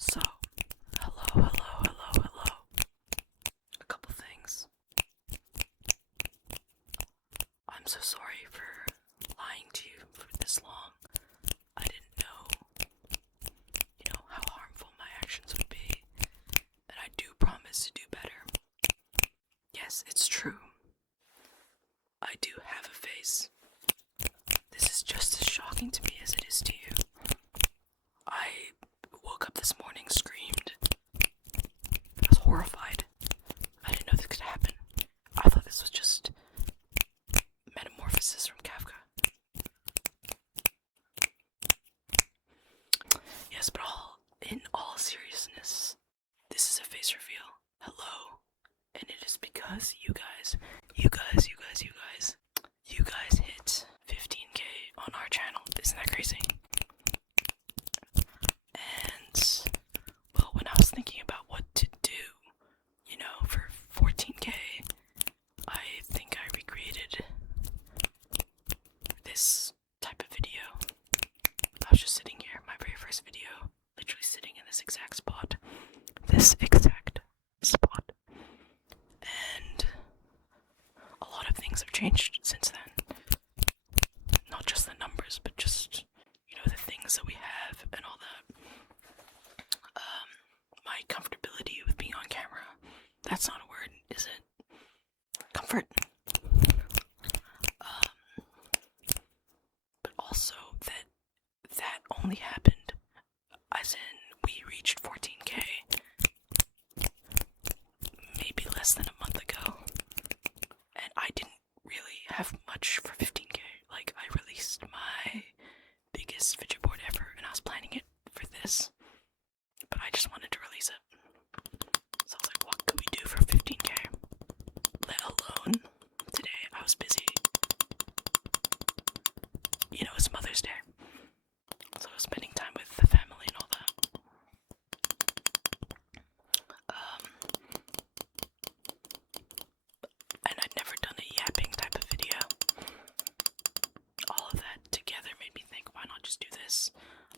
So, hello. A couple things. I'm so sorry for lying to you for this long. I didn't know, how harmful my actions would be. And I do promise to do better. Yes, it's true. I do have a face. This is just as shocking to me as it is to you. I woke up this morning, screamed. I was horrified. I didn't know this could happen. I thought this was just metamorphosis from Kafka. Yes, but in all seriousness, this is a face reveal. Hello. And it is because you guys hit 15k on our channel. Isn't that crazy? And, well, when I was thinking about what to do, for 14k, I think I recreated this type of video. I was just sitting here, my very first video, literally sitting in this exact spot. And a lot of things have changed since then. Not just the numbers, but just, the things that we have and all that. My comfortability with being on camera. That's not a word, is it? Comfort. But also that only happened as in we reached 14k maybe less than a month ago. And I didn't really have much for 15k. Like, I released my biggest fidget board ever, and I was planning it for this, but I just wanted to release it. So I was like, what could we do for 15k? Let alone today. I was busy. It's Mother's Day, so I was spending time with the family and all that. And I'd never done a yapping type of video. All of that together made me think, why not just do this?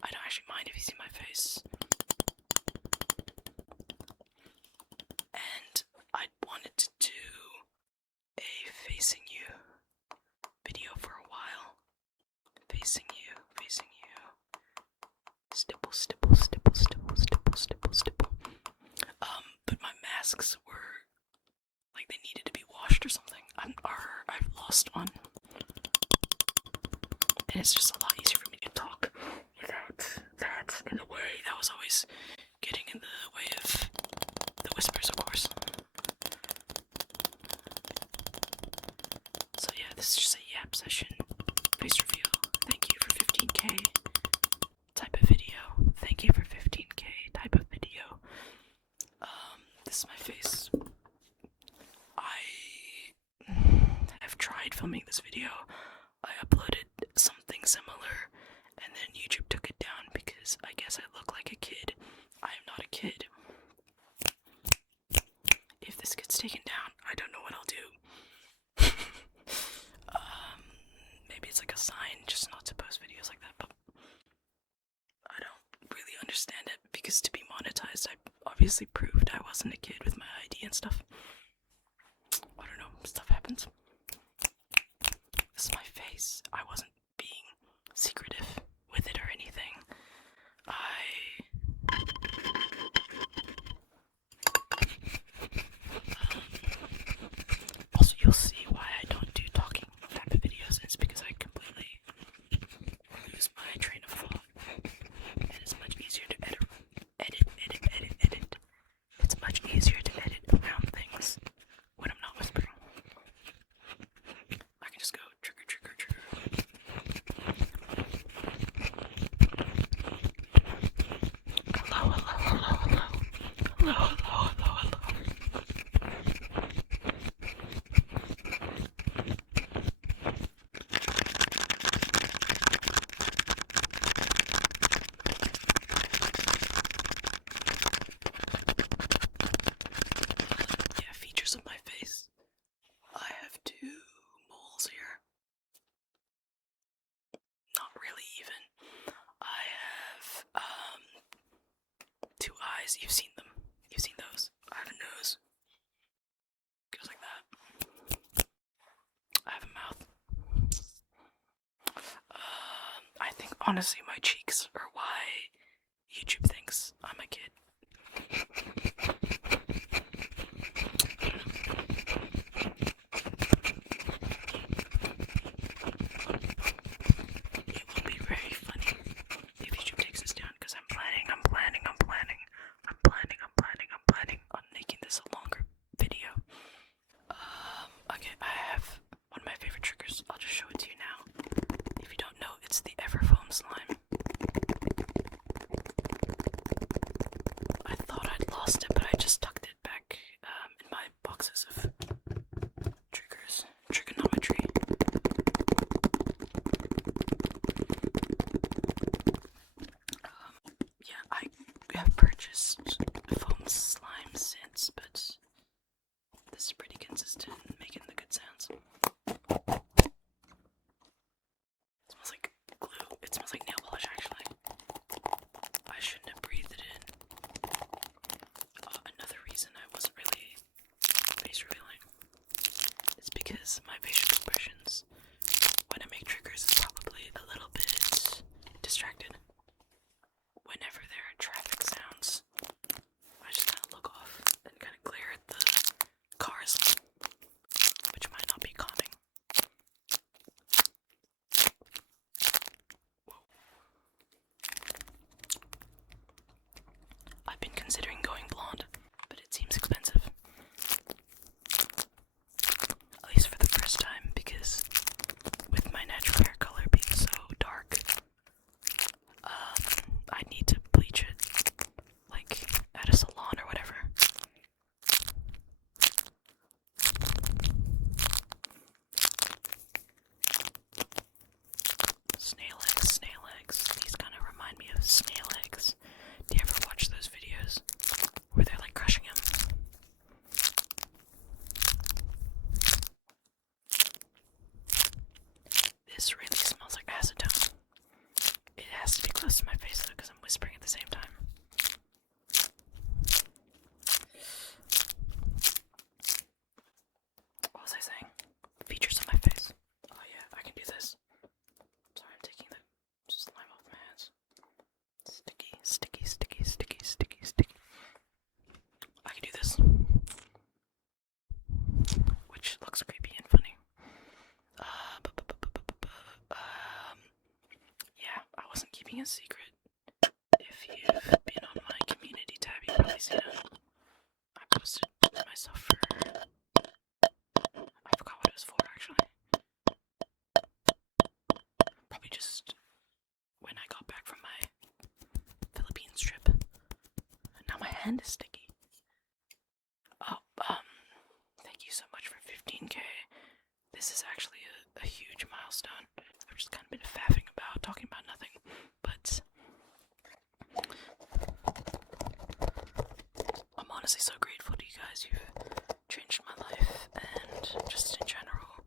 I don't actually mind if you see my face. And I wanted to do a facing you video for a while. Facing you. Stipple. But my masks were like they needed to be washed or something. I've lost one. And it's just a lot easier for me to talk without that in the way. That was always getting in the way of the whispers, of course. So yeah, this is just a yap session. Face reveal. Thank you for 15k type of video. Thank you for 15k type of video. This is my face. I have tried filming this video. I uploaded something similar, and then YouTube took it down because I guess I look like a kid. I am not a kid. If this gets taken down, I don't know what I'll do. Maybe it's like a sign just not to post videos like that, but I don't really understand it because to be monetized, I obviously proved I wasn't a kid with my ID and stuff. I don't know, stuff happens. This is my face. I wasn't being secretive with it or anything. Also, you'll see why I don't do talking type of videos. It's because I completely lose my train of thought. And it's much easier to edit. It's much easier to edit around things when I'm not whispering. I can just go trigger. Hello. Yeah, features of my face. I have two moles here. Not really even. I have two guys, you've seen them. You've seen those. I have a nose. Goes like that. I have a mouth. I think honestly my cheeks are why YouTube thinks I'm a kid. It will be very funny if YouTube takes this down because I'm planning on making this a longer video. Okay, I have one of my favorite triggers. I'll just show it to you now. If you don't know, it's the Everfoam slime. I thought I'd lost it, but I just tucked it back in my boxes of triggers. Trigonometry. Yeah, I have purchased foam slime since, but this is pretty consistent in making the good sounds. It smells like glue. It smells like nail polish, actually. I shouldn't have breathed it in. Another reason I wasn't really face revealing is because my facial expressions when I make triggers is probably a little bit distracted. Whenever there are traffic sounds, I just kind of look off and kind of glare at the cars, which might not be calming. Whoa. I've been considering going blonde, but it seems expensive. At least for the first time, because with my natural hair color being so dark, I need to bleach it, like at a salon or whatever. Snail eggs. These kind of remind me of snail eggs. Do you ever watch those videos where they're like crushing them? This really smells like acetone. It has to be close to my face though, because I'm whispering at the same time. What was I saying? Features on my face. Oh yeah, I can do this. Sorry, I'm taking the slime off my hands. Sticky, sticky, sticky, sticky, sticky, sticky. I can do this. Which looks creepy and funny. Yeah, I wasn't keeping a secret. If you've been on my community tab, you've probably seen it. I posted myself for... I forgot what it was for, actually. Probably just when I got back from my Philippines trip. Now my hand is sticky. Oh, thank you so much for 15K. This is actually a huge milestone. I've just kind of been faffing about, talking about nothing, but I'm honestly so grateful to you guys. You've changed my life, and just in general,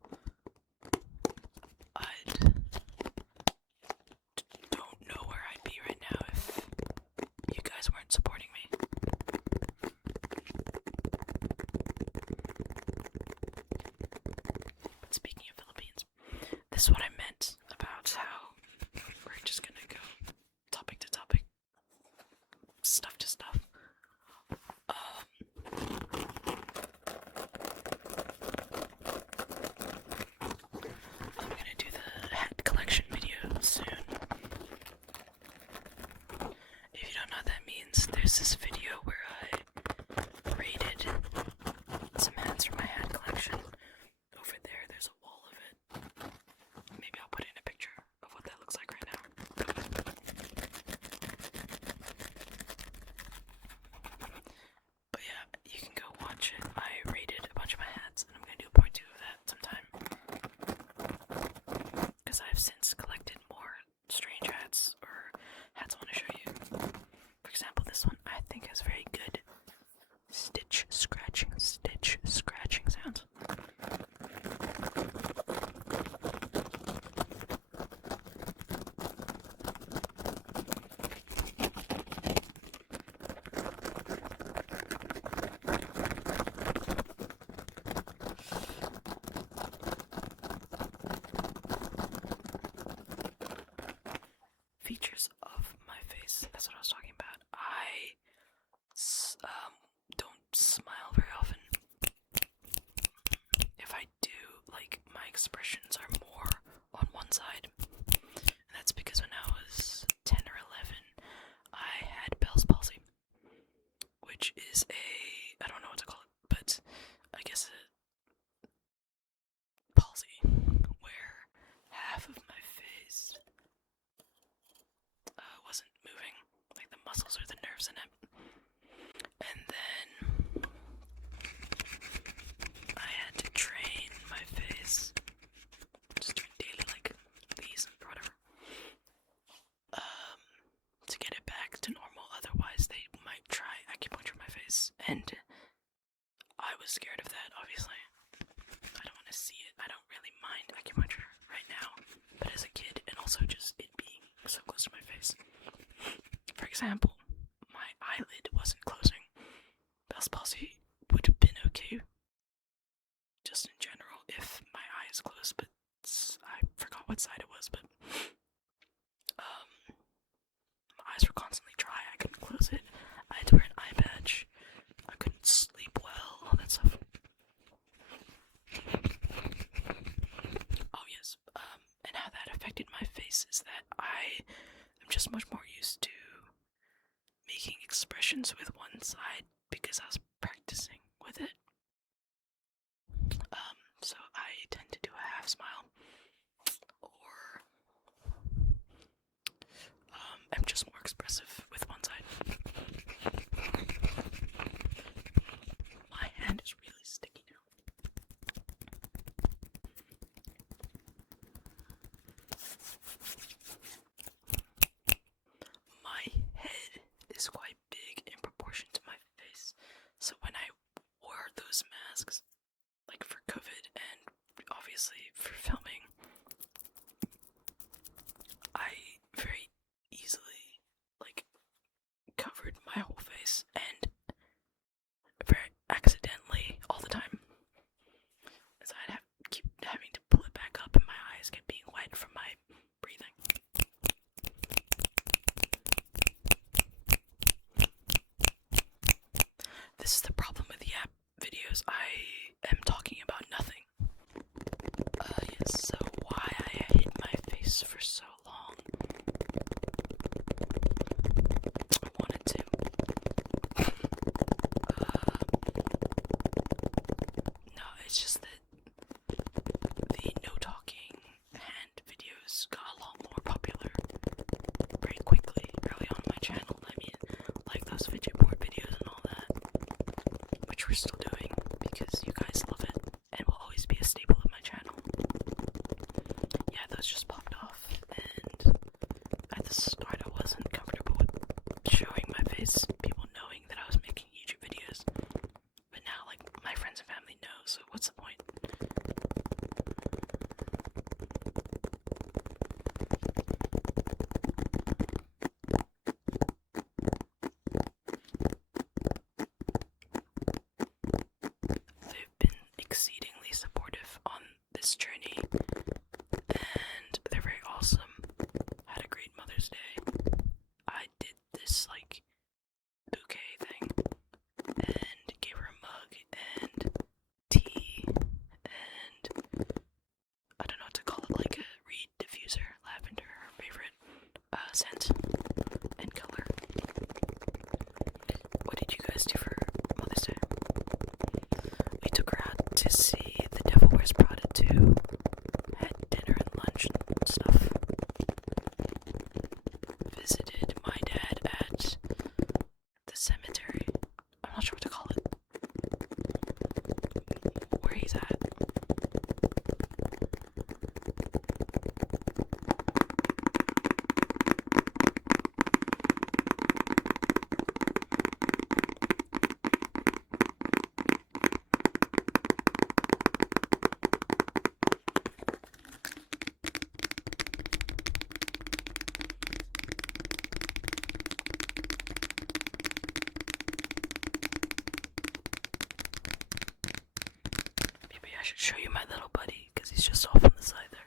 I don't know where I'd be right now if you guys weren't supporting me. But speaking of Philippines, this is what I meant about how we're just gonna go topic to topic, stuff to stuff. I'm gonna do the hat collection video soon. If you don't know what that means, there's this video where I rated some hats from my hat collection. Over there, there's a wall of it. Maybe I'll put in a picture of what that looks like right now. But yeah, you can go watch it. I rated a bunch of my hats, and I'm gonna do a part 2 of that sometime. Because I've since collected more strange hats, or hats I want to show you. For example, this one I think has very face. That's what I was talking about. I don't smile very often. If I do, like, my expressions are more on one side. And that's because when I was 10 or 11, I had Bell's palsy, which is I don't know what to call it, but I guess a palsy where half of my face wasn't moving, like the muscles or the nerves in it. And then I had to train my face, just doing daily, like these or whatever, to get it back to normal. Otherwise, they might try acupuncture my face, and I was scared of that, obviously. I don't want to see it. I don't really mind acupuncture right now, but as a kid, and also just it being so close to my face. For example, my eyelid wasn't closing. Bell's palsy would have been okay, just in general, if my eye is closed, but I forgot what side it was, but my eyes were constantly dry. I couldn't close it. I had to wear an eye patch. I couldn't sleep well, all that stuff. Oh yes, and how that affected my face is that I am just much more used to making expressions with one side because I was practicing with it. So I tend to do a half smile, or I'm just more expressive with one side. My hand is really sticky now. My head is quite big in proportion to my face, so when I wore those masks, like for COVID and obviously for filming, I very easily, like, covered my whole face, and very accidentally all the time. So I'd keep having to pull it back up, and my eyes kept being wet from my breathing. This is the problem with the app videos. I am talking about nothing. Yes, so why I hid my face for so long. I wanted to. No, it's just that the no talking hand videos got a lot more popular very quickly early on my channel. I mean, like those fidget board videos and all that, which we're still doing because you guys love it and will always be a staple of my channel. Yeah, those just popped off, and at the start I wasn't comfortable with showing my face, people knowing that I was making YouTube videos. But now, like, my friends and family know, so what's the point? They've been exceedingly supportive on this journey, and they're very awesome. Had a great Mother's Day. I did this, like, bouquet thing, and gave her a mug, and tea, and I don't know what to call it, like a reed diffuser, lavender, her favorite scent and color. What did you guys do for Mother's Day? We took her out to see The Devil Wears Prada 2, had dinner and lunch and stuff. Visited my dad at the cemetery. I'm not sure what to call it. Where he's at. Maybe I should show you my little buddy, because he's just off on the side there.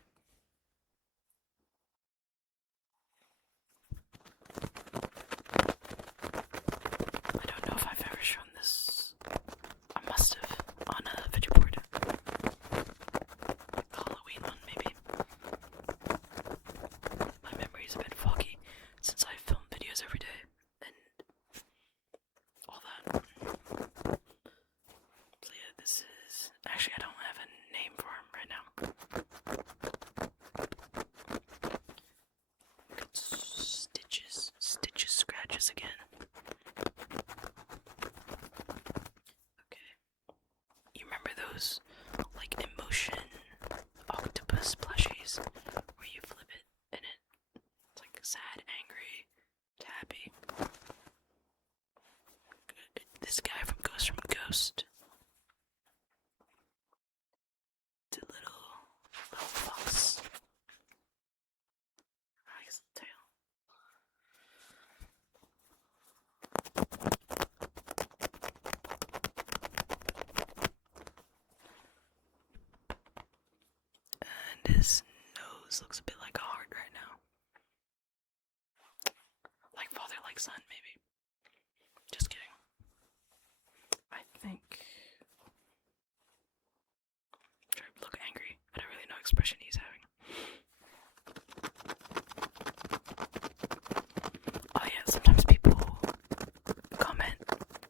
this again. Okay. You remember those, like, emotion octopus plushies where you flip it and it's like sad, angry, happy? This guy goes from Ghost to little fox. His tail. And his nose looks a bit like a heart right now. Like father, like son, maybe. Just kidding. I think. Try to look angry. I don't really know expression he's having. Oh yeah, sometimes people comment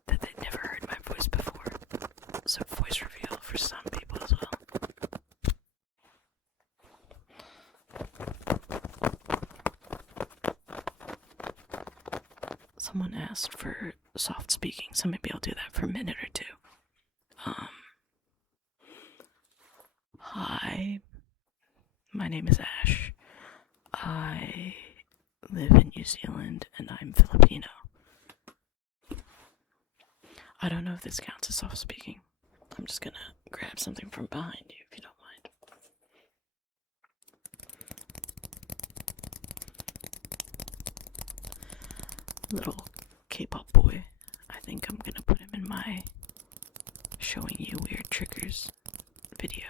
that they'd never heard my voice before. So voice reveal for some people as well. Someone asked for soft speaking, so maybe I'll do that for a minute or two. Hi, my name is Ash. I live in New Zealand and I'm Filipino. I don't know if this counts as soft speaking. I'm just gonna grab something from behind you if you don't mind. Little K-pop boy. I think I'm gonna put him in my showing you weird triggers video.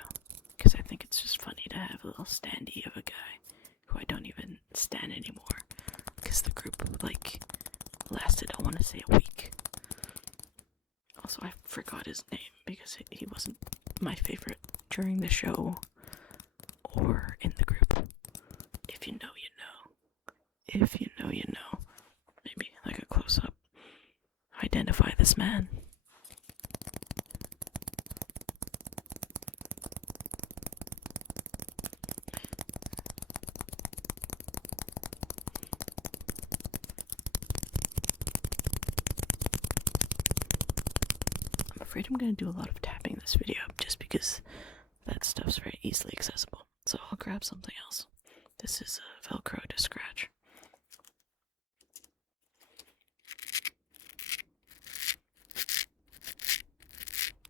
Because I think it's just funny to have a little standee of a guy who I don't even stan anymore. Because the group, like, lasted, I want to say, a week. Also, I forgot his name because he wasn't my favorite during the show or in the group. If you know, you know. If you know, you know. Maybe like a close-up. Identify this man. I'm afraid I'm going to do a lot of tapping this video just because that stuff's very easily accessible. So I'll grab something else. This is a velcro to scratch.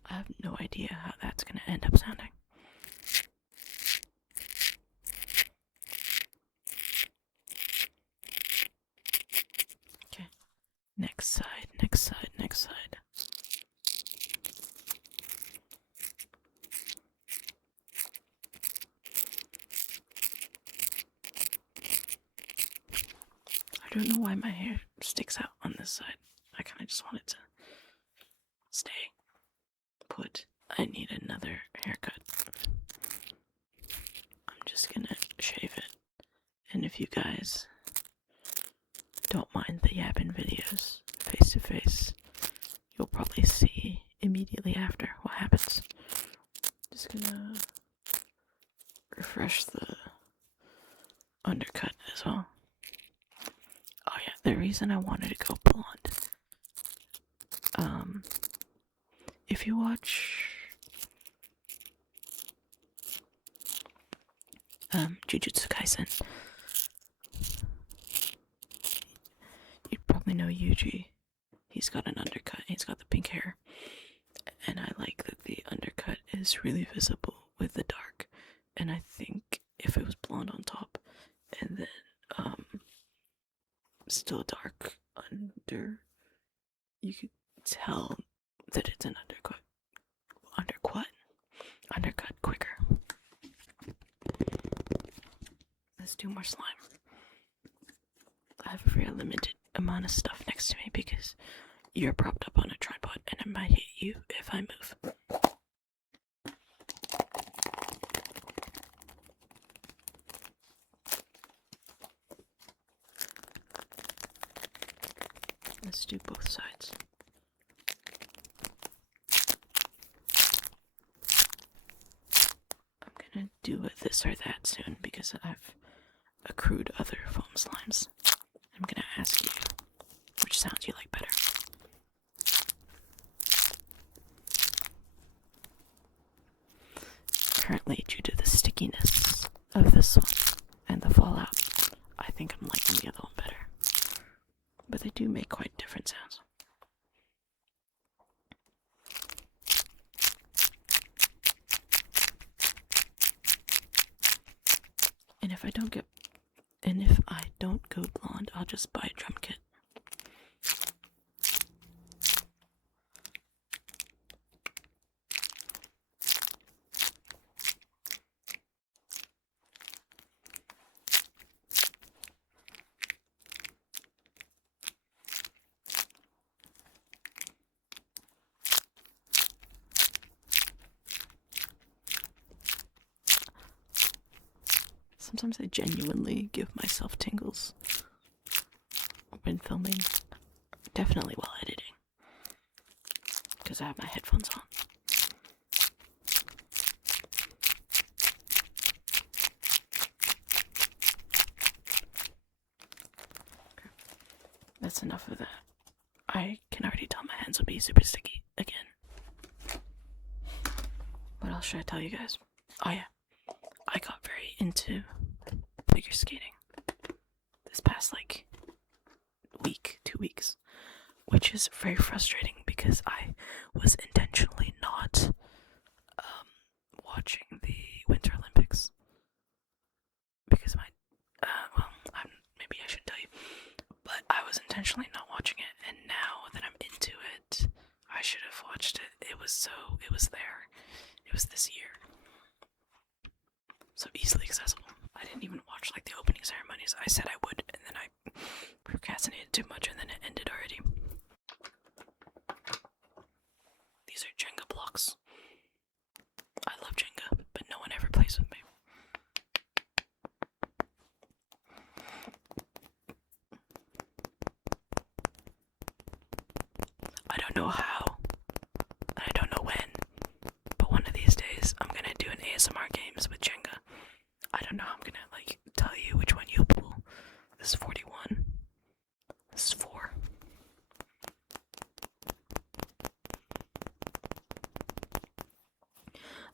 I have no idea how that's going to end up sounding. Okay. Next side, next side, next side. I don't know why my hair sticks out on this side. I kind of just want it to stay put. I need another haircut. I'm just gonna shave it. And if you guys don't mind the yapping videos face to face, you'll probably see immediately after what happens. Just gonna refresh the undercut as well. Oh yeah, the reason I wanted to go blonde. If you watch Jujutsu Kaisen, you'd probably know Yuji. He's got an undercut, he's got the pink hair. And I like that the undercut is really visible with the dark. And I think if it was blonde on top and then still dark under, you could tell that it's an undercut quicker. Let's do more slime. I have a very limited amount of stuff next to me because you're propped up on a tripod and it might hit you if I move. Let's do both sides. I'm gonna do this or that soon because I've accrued other foam slimes. I'm gonna ask you which currently, due to the stickiness of this one and the fallout, I think I'm liking the other one better. But they do make quite different sounds. And if I don't go blonde, I'll just buy a drum kit. Sometimes I genuinely give myself tingles when filming, definitely while editing, because I have my headphones on. Okay. That's enough of that. I can already tell my hands will be super sticky again. What else should I tell you guys? Oh yeah, I got very into figure skating this past week, 2 weeks, which is very frustrating because I was intentionally not watching the Winter Olympics because maybe I shouldn't tell you, but I was intentionally not watching it, and now that I'm into it, I should have watched it. It was there. It was this year. So easily accessible. I didn't even watch the opening ceremonies. I said I would, and then I procrastinated too much, and then it ended already. These are Jenga blocks. I love Jenga, but no one ever plays with me. I don't know how, and I don't know when, but one of these days I'm gonna do an ASMR games with Jenga. I don't know how I'm gonna tell you which one you'll pull. This is 41. This is 4.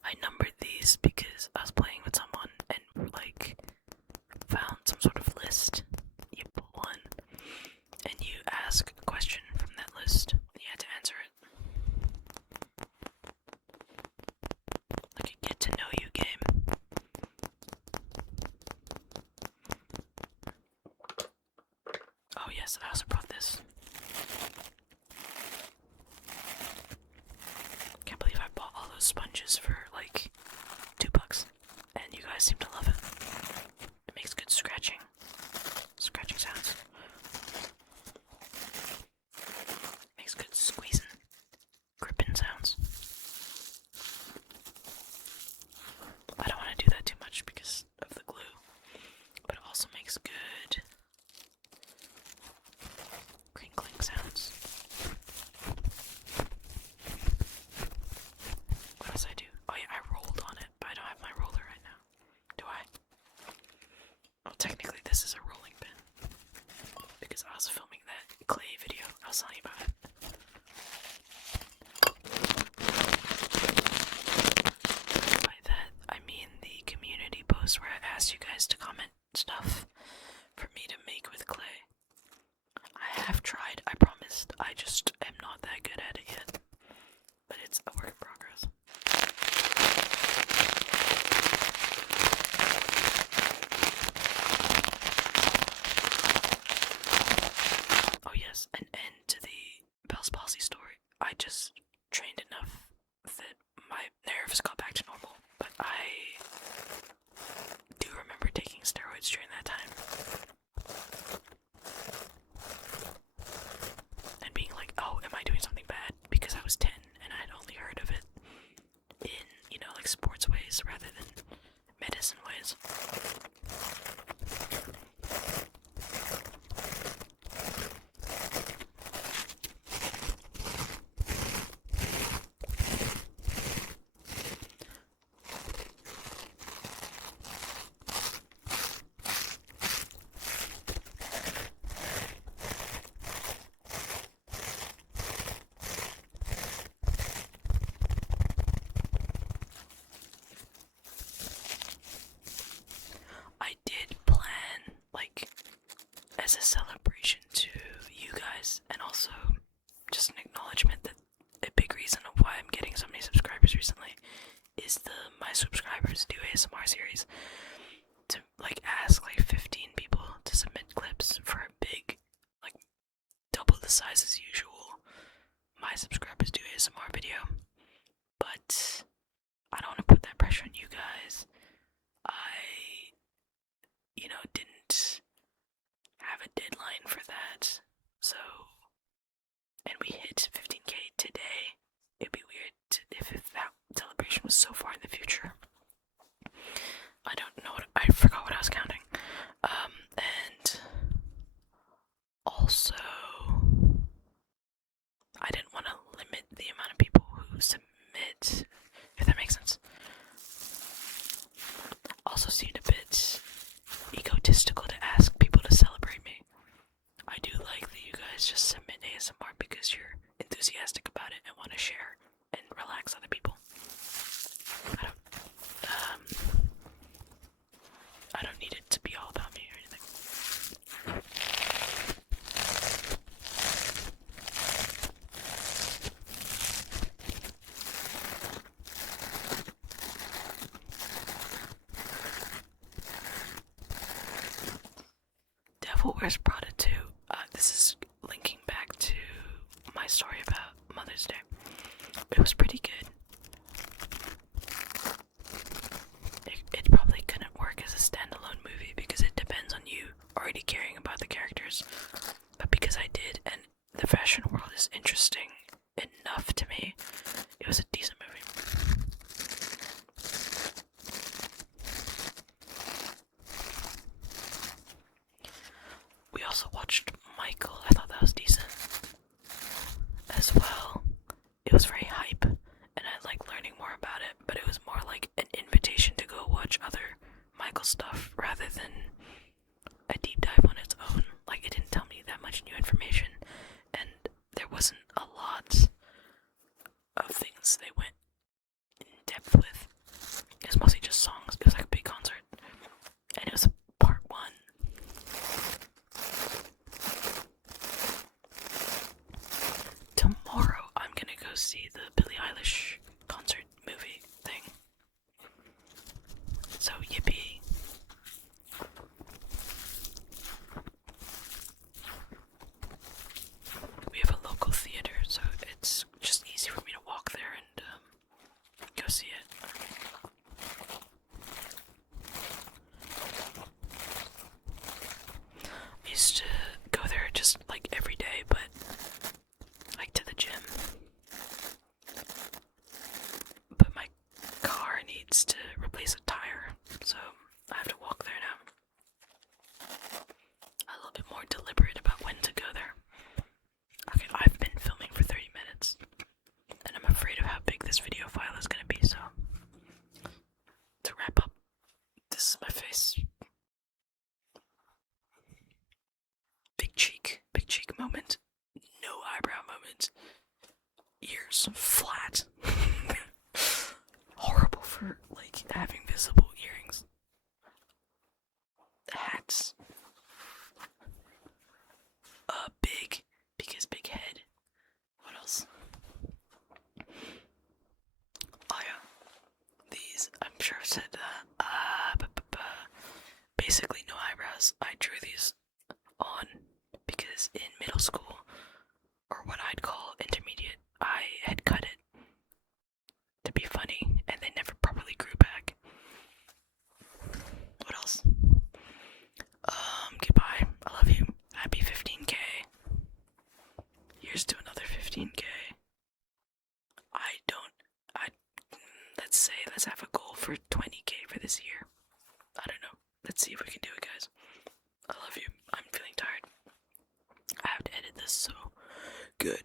I numbered these because I was playing with someone and found some sort of list. You pull one and you ask a question from that list. You had to answer it. Like a get to know you game. Oh yes, I also brought this. Can't believe I bought all those sponges for $2, and you guys seem to love it. It makes good scratching sounds. Makes good squeezing, gripping sounds. I don't want to do that too much because of the glue, but it also makes good crinkling sounds. What else I do? Oh yeah, I rolled on it, but I don't have my roller right now. Do I? Well, technically this is a rolling pin because I was filming that clay video I was telling you about it. By that, I mean the community post where I asked you guys to comment stuff for me to make with clay. I have tried, I promised. I just am not that good at it yet. But it's a work in progress. Oh yes, an end to the palsy story. I just trained enough that my nerves got back to normal. But I do remember taking steroids during that time. And being like, oh, am I doing something bad? publicize as usual my subscribers do ASMR video, but I don't want to put that pressure on you guys. I, didn't have a deadline for that, so, and we hit 15k today. It'd be weird if that celebration was so far in the future. I don't know I forgot what I was counting. And also, I didn't want to limit the amount of people who submit, if that makes sense. Also seemed a bit egotistical to ask people to celebrate me. I do like that you guys just submit ASMR because you're enthusiastic about it and want to share and relax other people. I don't need it to be all about me or anything. Devil Wears Prada 2. This is linking back to my story about Mother's Day. It was pretty good. It probably couldn't work as a standalone movie because it depends on you already caring about the characters. But because I did, and the fashion world is interesting enough to me, it was a decent movie. We also watched Michael. I thought that was decent as well. It was very hype, and I like learning more about it, but it was more like an invitation to go watch other Michael stuff rather than a deep dive on its own. Like, it didn't tell me that much new information, and there wasn't a lot of things they went in depth with. It was mostly just songs. It was like a big concert, and it was part 1. Tomorrow I'm gonna go see the Billie Eilish concert movie thing. So yippee. We have a local theater, so it's just easy for me to walk there and go see it. I used to go there just like every day, but like to the gym. But my car needs to replace a tire, so I have to walk there now. A little bit more deliberate about when to go there. Okay, I've been filming for 30 minutes, and I'm afraid of how big this video file is gonna be, so to wrap up, this is my face. Big cheek moment. No eyebrow moment. Ears flat. Horrible for, like, having visible earrings. Hats. Big, because big head. What else? Oh yeah. These, I'm sure I've said basically no eyebrows. I drew these on because in middle school, or what I'd call intermediate, I had cut it to be funny, and they never properly grew back. What else? Goodbye. I love you. Happy 15k. Here's to another 15k. Let's have a goal for 20k for this year. I don't know. Let's see if we can do it, guys. I love you. I'm feeling tired. I have to edit this, so good.